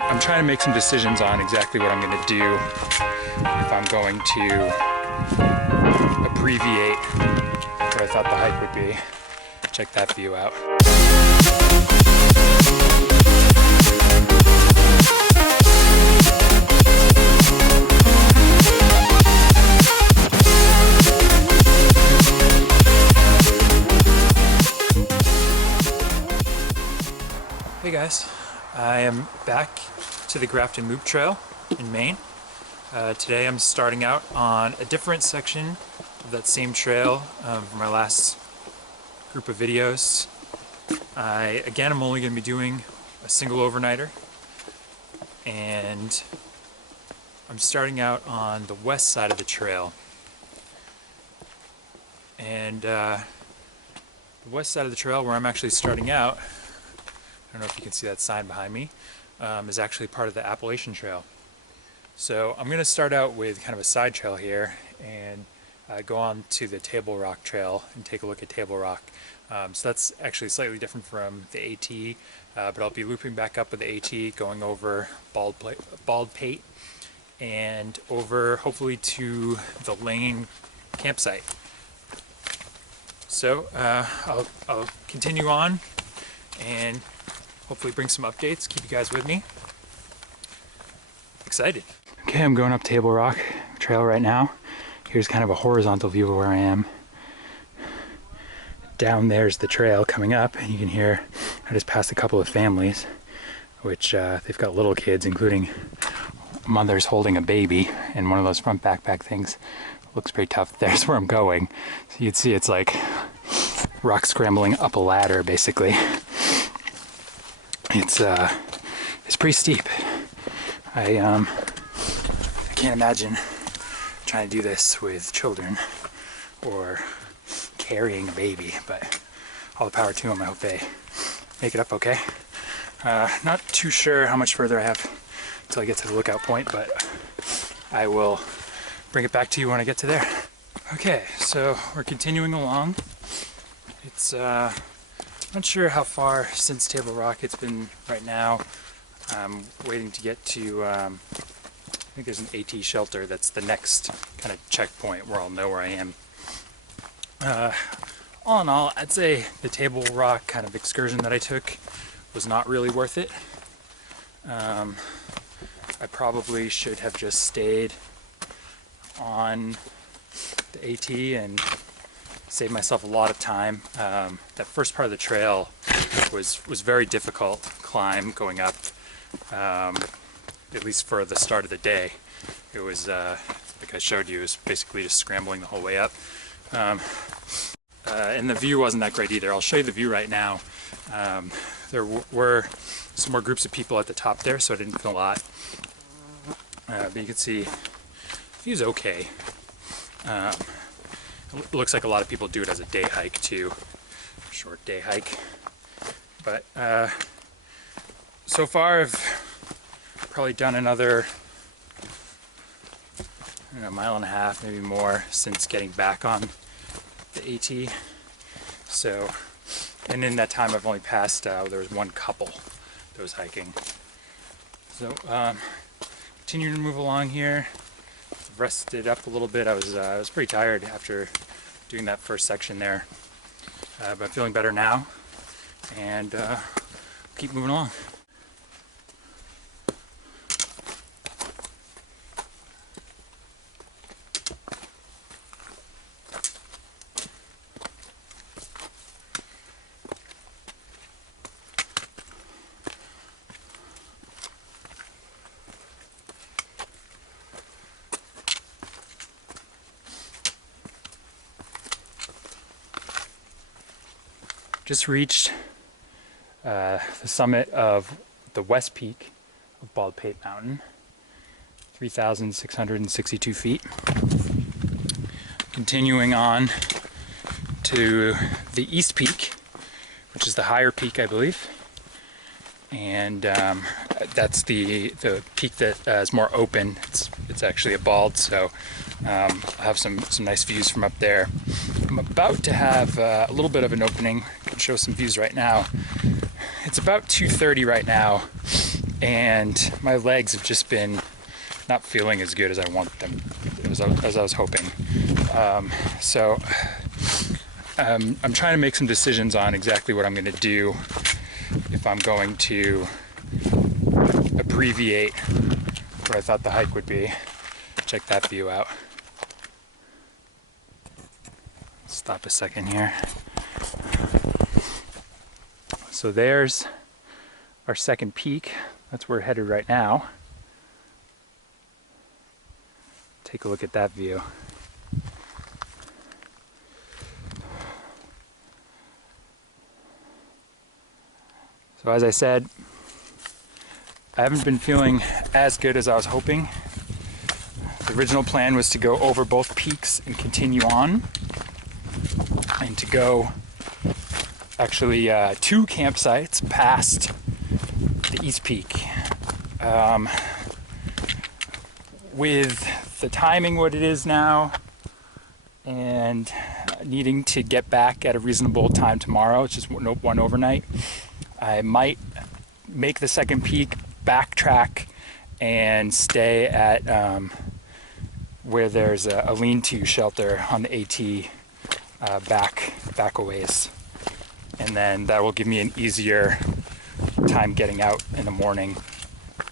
I'm trying to make some decisions on exactly what I'm going to do, if I'm going to abbreviate where I thought the hike would be. Check that view out. Hey guys, I am back to the Grafton Loop Trail in Maine. Today I'm starting out on a different section of that same trail from my last group of videos. Again, I'm only going to be doing a single overnighter, and I'm starting out on the west side of the trail. And the west side of the trail where I'm actually starting out, I don't know if you can see that sign behind me, is actually part of the Appalachian Trail. So I'm going to start out with kind of a side trail here and go on to the Table Rock Trail and take a look at Table Rock. So that's actually slightly different from the AT, but I'll be looping back up with the AT, going over Baldpate and over hopefully to the Lane campsite. So I'll continue on and hopefully bring some updates, keep you guys with me. Excited. Okay, I'm going up Table Rock Trail right now. Here's kind of a horizontal view of where I am. Down there's the trail coming up, and you can hear I just passed a couple of families, which they've got little kids, including mothers holding a baby, and one of those front backpack things looks pretty tough. There's where I'm going. So you'd see it's like rock scrambling up a ladder, basically. It's pretty steep. I can't imagine trying to do this with children or carrying a baby, but all the power to them. I hope they make it up okay. Not too sure how much further I have until I get to the lookout point, but I will bring it back to you when I get to there. Okay, so we're continuing along. It's not sure how far since Table Rock it's been right now. I'm waiting to get to, I think there's an AT shelter that's the next kind of checkpoint where I'll know where I am. All in all, I'd say the Table Rock kind of excursion that I took was not really worth it. I probably should have just stayed on the AT and saved myself a lot of time. That first part of the trail was very difficult climb going up, at least for the start of the day. It was, like I showed you, it was basically just scrambling the whole way up. And the view wasn't that great either. I'll show you the view right now. There were some more groups of people at the top there, so I didn't feel a lot. But you can see the view's okay. It looks like a lot of people do it as a day hike too, short day hike. But so far I've probably done another, I don't know, mile and a half, maybe more, since getting back on the AT. So, and in that time I've only passed, there was one couple that was hiking. So continue to move along here. Rested up a little bit. I was pretty tired after doing that first section there, but I'm feeling better now, and keep moving along. Just reached the summit of the west peak of Baldpate Mountain, 3,662 feet. Continuing on to the east peak, which is the higher peak, I believe, and that's the peak that is more open. It's actually a bald, so I'll have some nice views from up there. I'm about to have a little bit of an opening. I can show some views right now. It's about 2:30 right now, and my legs have just been not feeling as good as I want them, as I was hoping. So I'm trying to make some decisions on exactly what I'm going to do, if I'm going to abbreviate where I thought the hike would be. Check that view out. Stop a second here. So there's our second peak. That's where we're headed right now. Take a look at that view. So as I said, I haven't been feeling as good as I was hoping. The original plan was to go over both peaks and continue on, and to go actually 2 campsites past the East Peak. With the timing what it is now, and needing to get back at a reasonable time tomorrow, it's just one overnight, I might make the second peak, backtrack, and stay at where there's a lean-to shelter on the AT back a ways. And then that will give me an easier time getting out in the morning,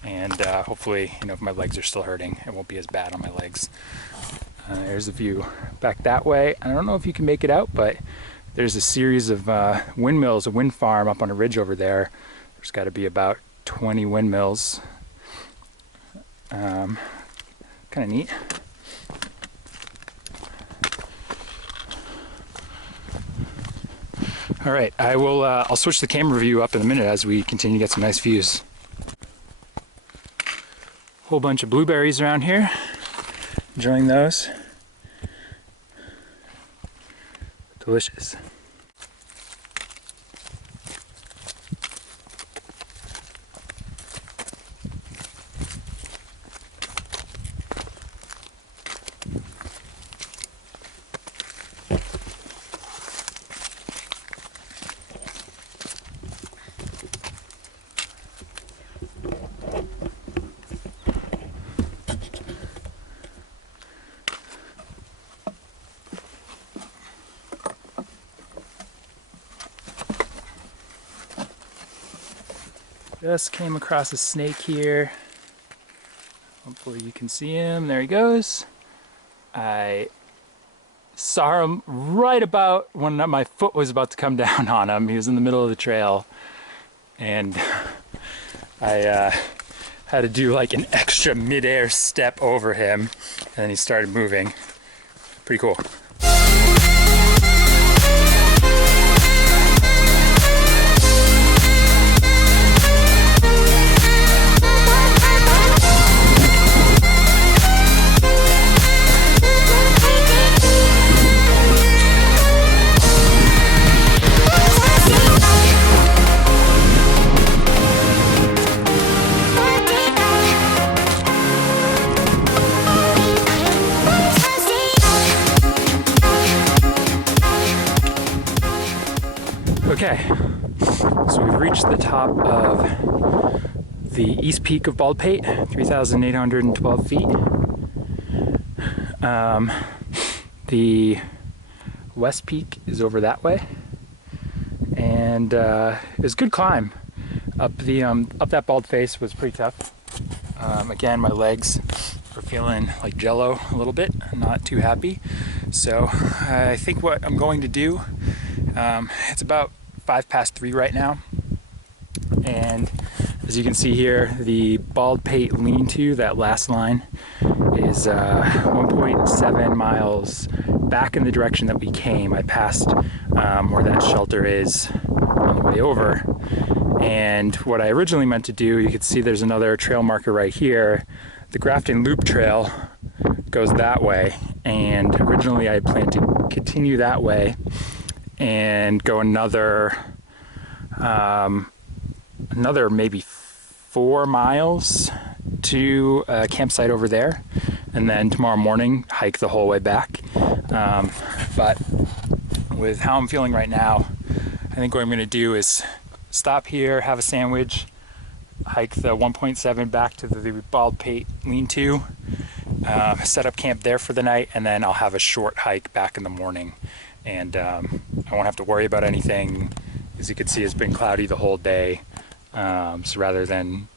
and hopefully, you know, if my legs are still hurting, it won't be as bad on my legs. There's a view back that way. I don't know if you can make it out, but there's a series of windmills, a wind farm up on a ridge over there. There's got to be about 20 windmills. Kind of neat. All right, I'll switch the camera view up in a minute as we continue to get some nice views. Whole bunch of blueberries around here. Enjoying those. Delicious. Just came across a snake here. Hopefully you can see him. There he goes. I saw him right about when my foot was about to come down on him. He was in the middle of the trail, and I had to do like an extra mid-air step over him, and then he started moving. Pretty cool. Okay, so we've reached the top of the east peak of Baldpate, 3,812 feet. The west peak is over that way, and it was a good climb. Up that bald face was pretty tough. Again, my legs were feeling like jello a little bit, not too happy. So I think what I'm going to do, it's about 3:05 right now, and as you can see here, the Baldpate lean-to, that last line, is 1.7 miles back in the direction that we came. I passed where that shelter is on the way over, and what I originally meant to do, you can see there's another trail marker right here. The Grafton Loop Trail goes that way, and originally I planned to continue that way and go another maybe 4 miles to a campsite over there, and then tomorrow morning hike the whole way back. But with how I'm feeling right now, I think what I'm going to do is stop here, have a sandwich, hike the 1.7 back to the Baldpate lean-to, set up camp there for the night, and then I'll have a short hike back in the morning. And I won't have to worry about anything. As you can see, it's been cloudy the whole day. So rather than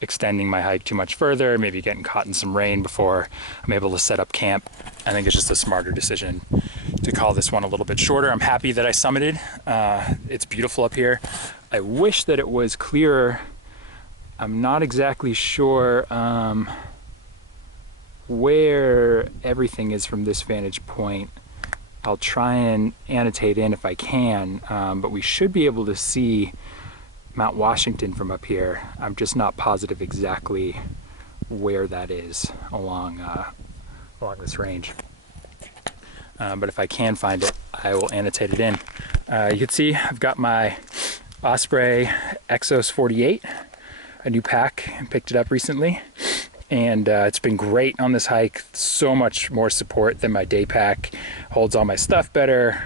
extending my hike too much further, maybe getting caught in some rain before I'm able to set up camp, I think it's just a smarter decision to call this one a little bit shorter. I'm happy that I summited. It's beautiful up here. I wish that it was clearer. I'm not exactly sure where everything is from this vantage point. I'll try and annotate in if I can, but we should be able to see Mount Washington from up here. I'm just not positive exactly where that is along this range. But if I can find it, I will annotate it in. You can see I've got my Osprey Exos 48, a new pack, and picked it up recently. And it's been great on this hike. So much more support than my day pack. Holds all my stuff better.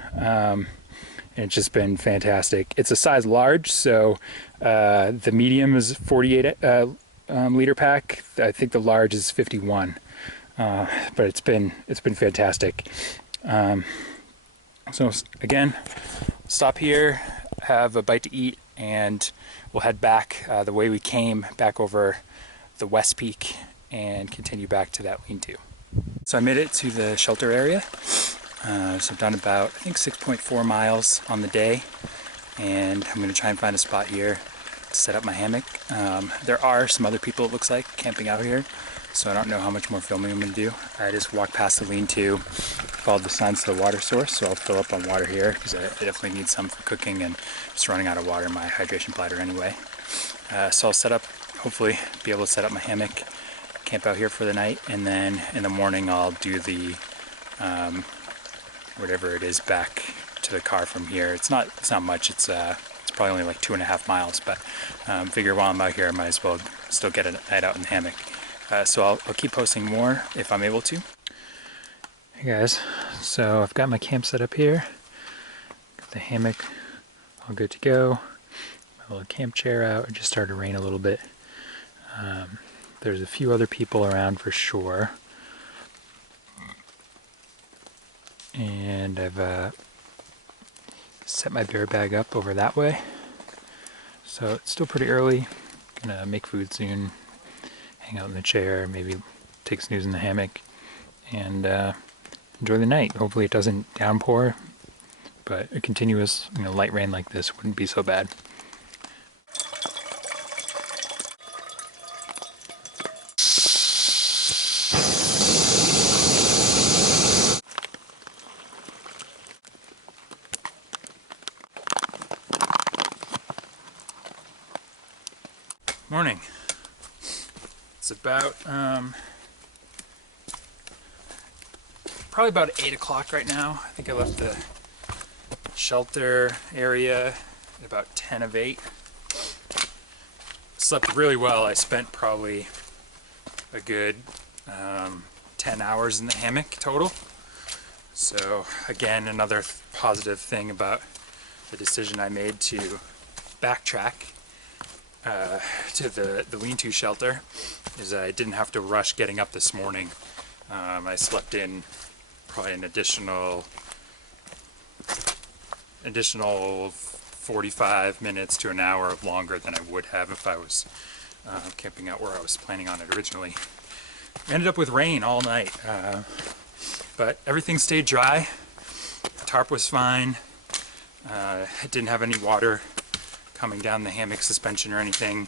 And it's just been fantastic. It's a size large, so the medium is 48 liter pack. I think the large is 51. But it's been fantastic. So again, stop here, have a bite to eat, and we'll head back the way we came, back over the West Peak, and continue back to that lean-to. So I made it to the shelter area. So I've done about, I think, 6.4 miles on the day, and I'm going to try and find a spot here to set up my hammock. There are some other people, it looks like, camping out here, so I don't know how much more filming I'm going to do. I just walked past the lean-to, followed the signs to the water source, so I'll fill up on water here because I definitely need some for cooking, and just running out of water in my hydration bladder anyway. So I'll set up, hopefully be able to set up my hammock, camp out here for the night, and then in the morning I'll do the whatever it is back to the car from here. It's not much. It's probably only like 2.5 miles, but figure while I'm out here I might as well still get a night out in the hammock. So I'll keep posting more if I'm able to. Hey guys, so I've got my camp set up here. Got the hammock all good to go. My little camp chair out. It just started to rain a little bit. There's a few other people around for sure. And I've set my bear bag up over that way. So it's still pretty early. Gonna make food soon, hang out in the chair, maybe take a snooze in the hammock, and enjoy the night. Hopefully it doesn't downpour, but a continuous, light rain like this wouldn't be so bad. Morning. It's about probably about 8 o'clock right now. I think I left the shelter area at about 10 of 8. Slept really well. I spent probably a good 10 hours in the hammock total. So again, another positive thing about the decision I made to backtrack to the lean-to shelter is I didn't have to rush getting up this morning. I slept in probably an additional 45 minutes to an hour longer than I would have if I was camping out where I was planning on it originally. We ended up with rain all night, but everything stayed dry. The tarp was fine. It didn't have any water coming down the hammock suspension or anything.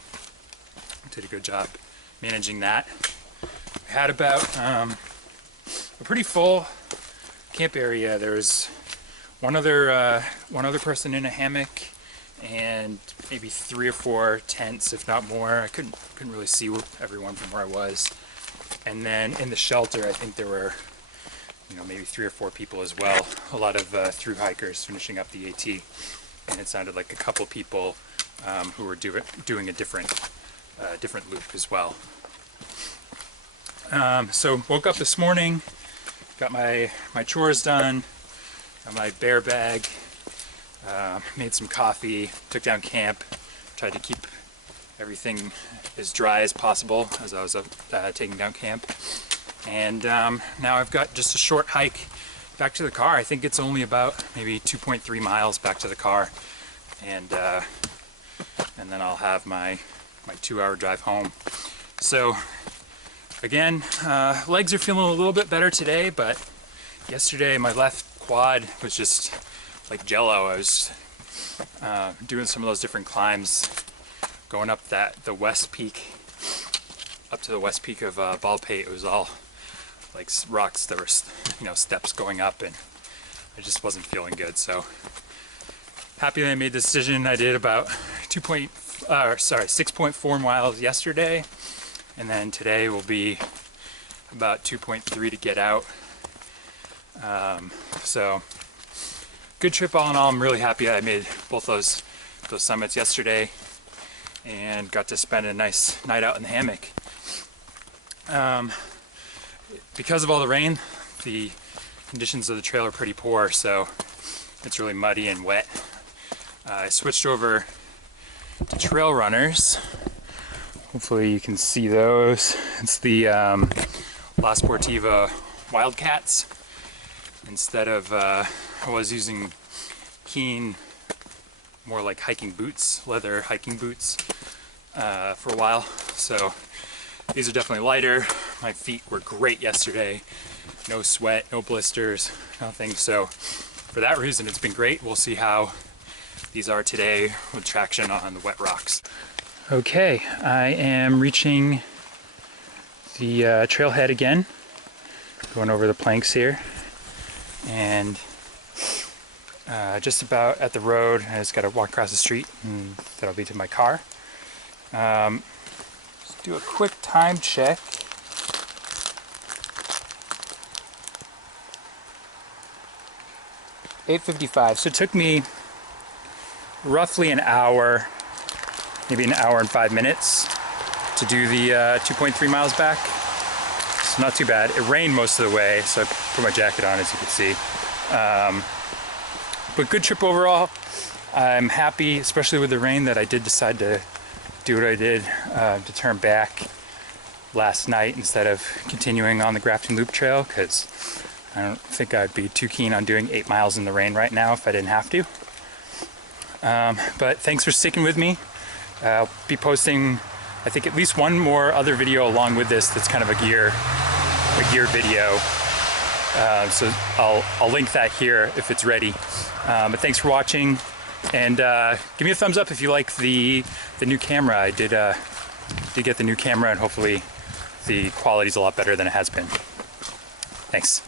Did a good job managing that. We had about a pretty full camp area. There was one other person in a hammock and maybe 3 or 4 tents, if not more. I couldn't really see everyone from where I was. And then in the shelter, I think there were maybe 3 or 4 people as well. A lot of through hikers finishing up the AT. And it sounded like a couple people who were doing a different loop as well. So woke up this morning, got my chores done, got my bear bag, made some coffee, took down camp, tried to keep everything as dry as possible as I was taking down camp. And now I've got just a short hike back to the car. I think it's only about maybe 2.3 miles back to the car, and then I'll have my 2-hour drive home. So again, legs are feeling a little bit better today, but yesterday my left quad was just like jello. I was doing some of those different climbs, going up the west peak, up to the west peak of Baldpate. It was all like rocks that were, steps going up, and I just wasn't feeling good. So happy that I made the decision. I did about 6.4 miles yesterday, and then today will be about 2.3 to get out. So good trip all in all. I'm really happy I made both those summits yesterday and got to spend a nice night out in the hammock. Because of all the rain, the conditions of the trail are pretty poor, so it's really muddy and wet. I switched over to trail runners. Hopefully you can see those. It's the La Sportiva Wildcats. Instead of, I was using Keen, more like hiking boots, leather hiking boots for a while. So these are definitely lighter. My feet were great yesterday. No sweat, no blisters, nothing. So for that reason, it's been great. We'll see how these are today with traction on the wet rocks. Okay, I am reaching the trailhead again, going over the planks here, and just about at the road. I just got to walk across the street, and that'll be to my car. Let's do a quick time check. 8:55. So it took me roughly an hour, maybe an hour and 5 minutes to do the 2.3 miles back. So not too bad. It rained most of the way, so I put my jacket on, as you can see. But good trip overall. I'm happy, especially with the rain, that I did decide to do what I did, to turn back last night instead of continuing on the Grafton Loop Trail, because I don't think I'd be too keen on doing 8 miles in the rain right now if I didn't have to. But thanks for sticking with me. I'll be posting, I think, at least one more other video along with this that's kind of a gear video. So I'll link that here if it's ready. But thanks for watching, and give me a thumbs up if you like the new camera. I did get the new camera, and hopefully the quality's a lot better than it has been. Thanks.